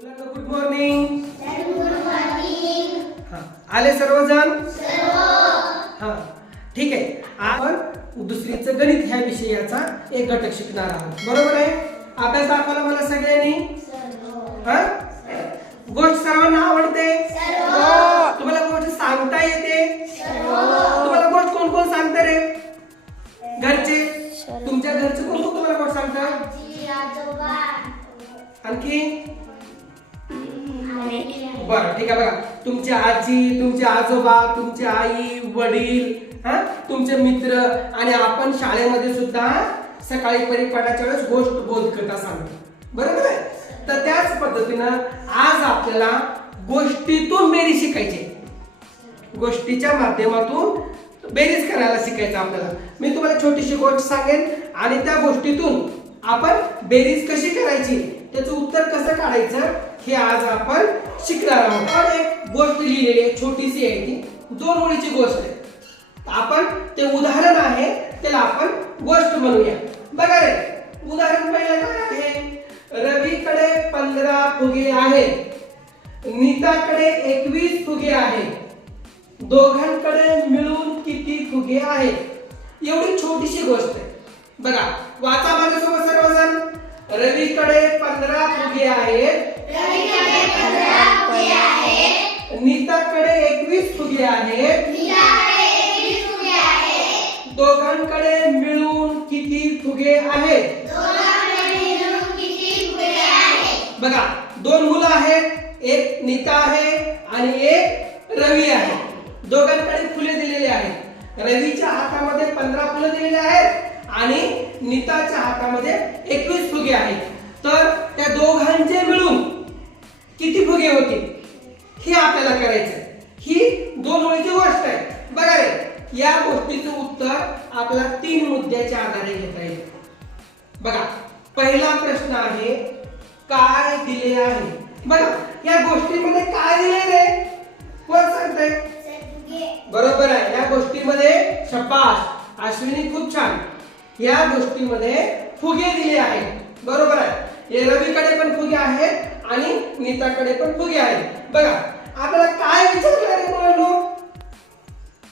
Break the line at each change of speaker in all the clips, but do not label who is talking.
Good morning हा आले सर्वजण? हा ठीक आहे. आपण दुसरीचं गणित ह्या विषयाचा एक घटक शिकणार आहोत. बरोबर आहे? अभ्यास दाखवला मला सगळ्यांनी? हा? गोष्ट सर्वांना आवडते? तुम्हाला गोष्ट सांगता येते? तुम्हाला गोष्ट कोण कोण सांगतं रे? घरचे? तुमच्या घरचे कोण कोण तुम्हाला गोष्ट सांगतात आणखी? बरं ठीक आहे बघा. तुमची आजी तुमचे आजोबा तुमचे आई वडील हा? तुमचे मित्र आणि आपण शाळेमध्ये सुद्धा सकाळी परिपाठाच्या वेळेस गोष्ट बोधकथा सांगतो. बरोबर आहे? तर त्याच पद्धतीनं आज आपल्याला गोष्टीतून बेरीज शिकायची गोष्टीच्या माध्यमातून बेरीज करायला शिकायचं आपल्याला. मी तुम्हाला छोटीशी गोष्ट सांगेन आणि त्या गोष्टीतून आपण बेरीज कशी करायची त्याचं उत्तर कसं काढायचं हे आज आपण शिकणार आहोत. पण एक गोष्ट लिहिलेली आहे छोटीशी आहे ती. दोन ओळीची गोष्ट आहे. आपण ते उदाहरण आहे त्याला आपण गोष्ट म्हणूया. बघा रे उदाहरण पहिलं काय आहे? रवीकडे पंधरा फुगे आहेत. नीताकडे एकवीस फुगे आहेत. दोघांकडे मिळून किती फुगे आहेत? एवढी छोटीशी गोष्ट आहे. बघा वाचा माझ्यासोबत सर्वजण. रवीकडे पंधरा फुगे आहेत नीताकडे एकवीस फुगे आहेत. दोघांकडे मिळून किती फुगे आहेत? बघा दोन मुलं आहेत एक नीता आहे आणि एक रवी आहे. दोघांकडे फुले दिलेली आहेत. रवीच्या हातामध्ये पंधरा फुलं दिलेली आहेत आणि नीताच्या हातामध्ये एकवीस फुगे आहेत. तर त्या दोन आधारे घेता येईल बघा पहिला प्रश्न आहे काय दिले आहे? बघा या गोष्टीमध्ये काय दिले रे कोण सांगतंय? बरोबर आहे. या गोष्टीमध्ये शपास. अश्विनी खूप छान. या गोष्टीमध्ये फुगे दिले आहेत. बरोबर आहे. हे रवीकडे पण फुगे आहेत आणि नीताकडे पण फुगे आहेत. बघा आपल्याला काय विचारलं रे मुलांनो?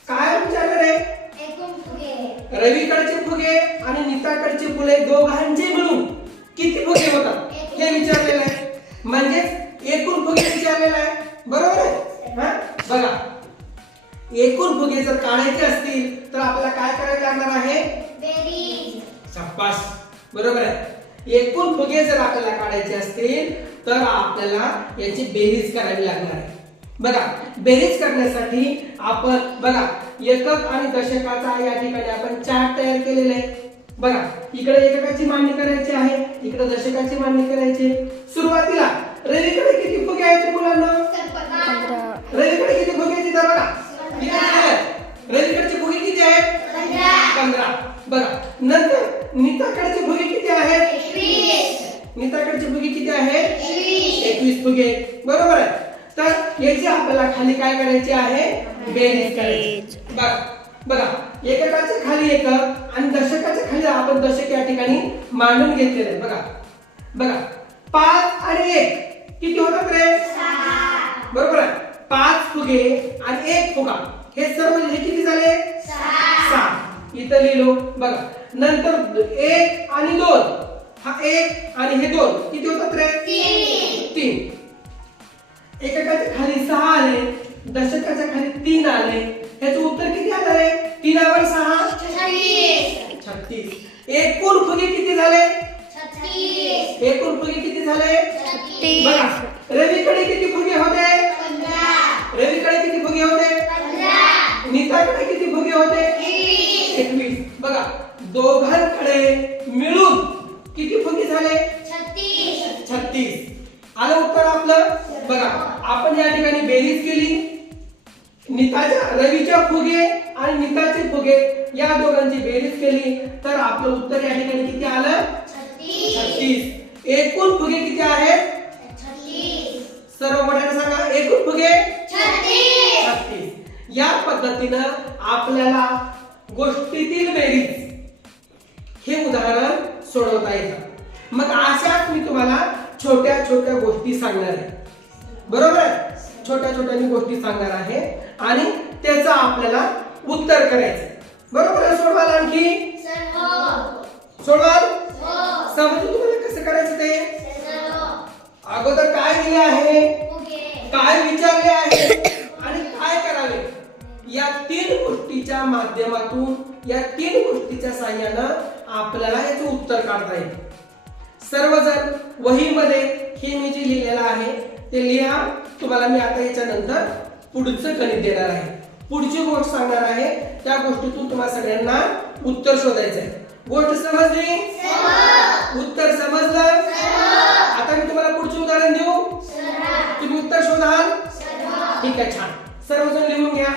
काय विचारलं रे रवीकडचे आणि नीताकडचे फुले दोघांचे मिळून किती फुगे होतात? हे विचारलेलं आहे. म्हणजेच एकूण फुगे विचारलेलं आहे. बरोबर आहे? हा? बघा. एकूण फुगे जर काढायचे असतील तर आपल्याला काय करायला लागणार आहे? बरोबर आहे? एकूण फुगे जर आपल्याला काढायचे असतील तर आपल्याला याची बेरीज करावी लागणार आहे. बघा बेरीज करण्यासाठी आपण बघा एकक आणि दशकाचा या ठिकाणी आपण चार्ट तयार केलेला आहे. बघा इकडे एककाची मांडणी करायची आहे इकडे दशकाची मांडणी करायची. सुरुवातीला रवीकडे किती फुगे आहेत मुलांना? रवीकडे किती फुगे आहेत बघा? रवीकडचे फुगे किती आहेत? पंधरा. बघा नंतर नीताकडचे फुगे किती आहेत? नीताकडचे फुगे किती आहेत? एकवीस. फुगे. बरोबर आहे. तर याची आपल्याला खाली काय करायची आहे? बेरीज करायची. बघा बघा. एककाच्या खाली एकक आणि दशकाच्या खाली आपण दशक या ठिकाणी मांडून घेतलेले बघा. बघा. पाच आणि एक. किती होतात रे? बरोबर आहे. पाच फुगे आणि एक फुगा. हे सर्व हे किती झाले? सहा इथं लिहिलो. बघा. नंतर एक आणि दोन. हा एक आणि हे दोन. किती होतात रे? तीन. एककाच्या खाली सहा आले. दशकाच्या खाली तीन आले. ह्याचं उत्तर किती आलं रे? तीनावर सहा? छत्तीस. एकूण फुगे किती झाले? एकूण फुगे किती झाले? बघा रवीकडे किती फुगे होते? रवीकडे किती फुगे होते? नीताकडे किती फुगे होते? एकवीस. बघा दोघांकडे मिळून किती फुगे झाले? छत्तीस. आलं उत्तर आपलं? बघा आपण या ठिकाणी बेरीज केली. नीताच्या रवीच्या फुगे आणि नीताचे फुगे या दोघांची बेरीज केली. तर आपलं उत्तर या ठिकाणी किती आलं? छत्तीस. एकूण फुगे किती आहेत? सर्व मोठ्याने सांगा. एकूण फुगे? छत्तीस. या पद्धतीनं आपल्याला गोष्टीतील बेरीज हे उदाहरण सोडवता येतं. मग अशाच मी तुम्हाला छोट्या छोट्या गोष्टी सांगणार आहे. बरोबर? आहे छोट्या छोट्या गोष्टी सांगणार आहे आणि त्याचं आपल्याला उत्तर करायचं बरोबर आहे सोडवाल आणखी? सोडवाल? समजून तुम्हाला कसं करायचं ते? अगोदर काय दिले आहे? काय विचारले आहे? आणि काय करावे? या तीन गोष्टीच्या माध्यमातून या तीन गोष्टीच्या साह्यानं आपल्याला याचं उत्तर काढता येईल. सर्वजण वहीमध्ये हे मी जे लिहिलेलं आहे ते लिहा. तुम्हाला मी आता याच्यानंतर पुढचं गणित देणार आहे. पुढची गोष्ट सांगणार आहे त्या गोष्टीतून तुम्हाला सगळ्यांना उत्तर शोधायचं आहे गोष्ट समजली? उत्तर समजलं? आता मी तुम्हाला पुढचे उदाहरण देऊ? तुम्ही उत्तर शोधाल? ठीक आहे छान. सर्वजण लिहून घ्या.